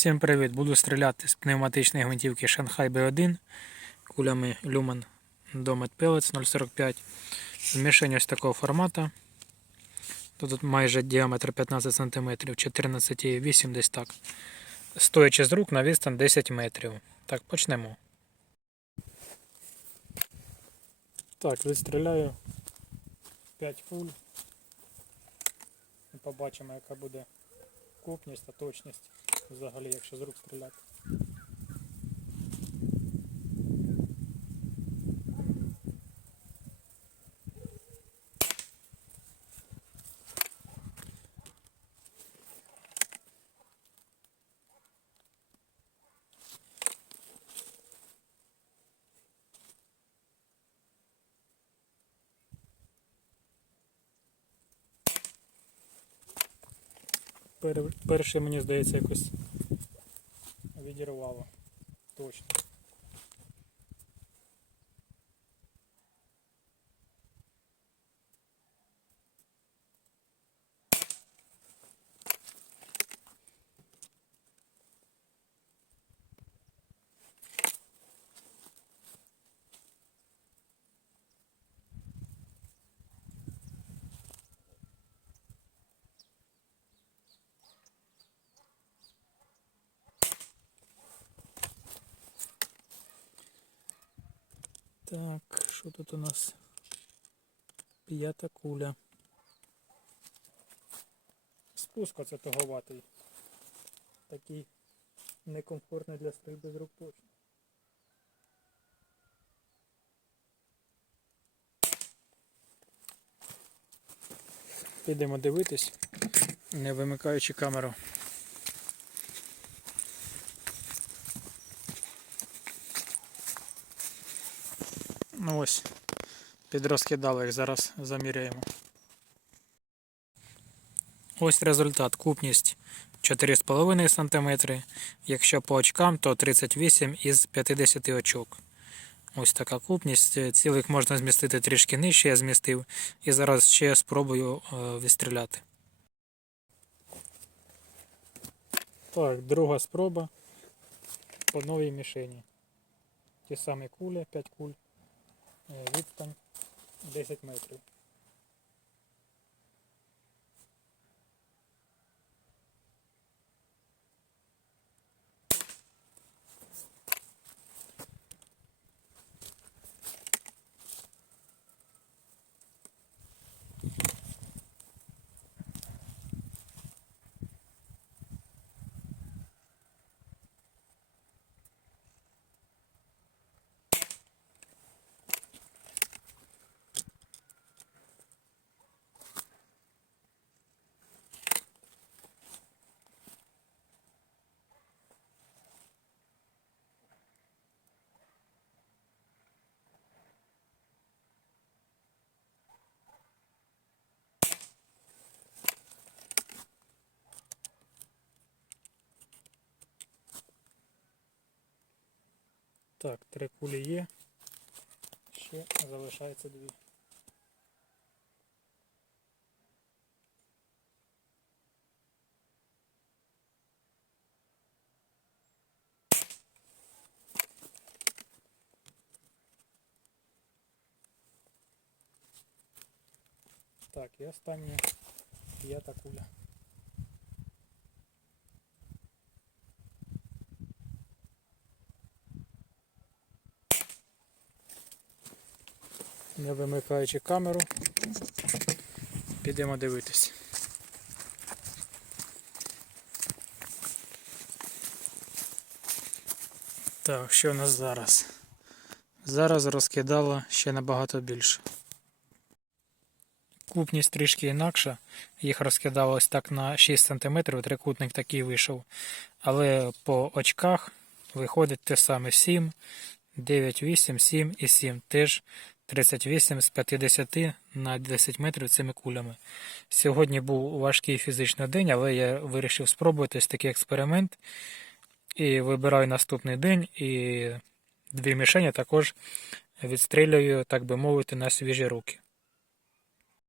Всім привіт! Буду стріляти з пневматичної гвинтівки Shanghai B1 кулями Lumen Domet Pellets 045. Мішень ось такого формату. Тут майже діаметр 15 см, 14,8 десь так. Стоячи з рук на відстань 10 метрів. Так, почнемо. Так, відстріляю 5 куль. Побачимо, яка буде купність та точність взагалі, якщо з рук стріляти. Перший, мені здається, якось відірвало. Точно. Так, що тут у нас? П'ята куля. Спуск оце туговатий. Такий некомфортний для стрільби з рук точно. Підемо дивитись, не вимикаючи камеру. Ну ось, підрозкидали їх, зараз заміряємо. Ось результат. Купність 4,5 см. Якщо по очкам, то 38 із 50 очок. Ось така купність. Цілих можна змістити трішки нижче, я змістив. І зараз ще спробую е, відстріляти. Так, друга спроба по новій мішені. Ті самі кулі, 5 куль. Е, Відстань 10 метрів. Так, три кулі є. Ще залишається дві. Так, і остання п'ята куля. Не вимикаючи камеру, підемо дивитись. Так, що у нас зараз? Зараз розкидало ще набагато більше. Купність трішки інакша. Їх розкидало ось так на 6 см, трикутник такий вийшов. Але по очках виходить те саме 7, 9, 8, 7 і 7. Теж 38 з 50 на 10 метрів цими кулями. Сьогодні був важкий фізичний день, але я вирішив спробувати ось такий експеримент. І вибираю наступний день і дві мішені також відстрілюю, так би мовити, на свіжі руки.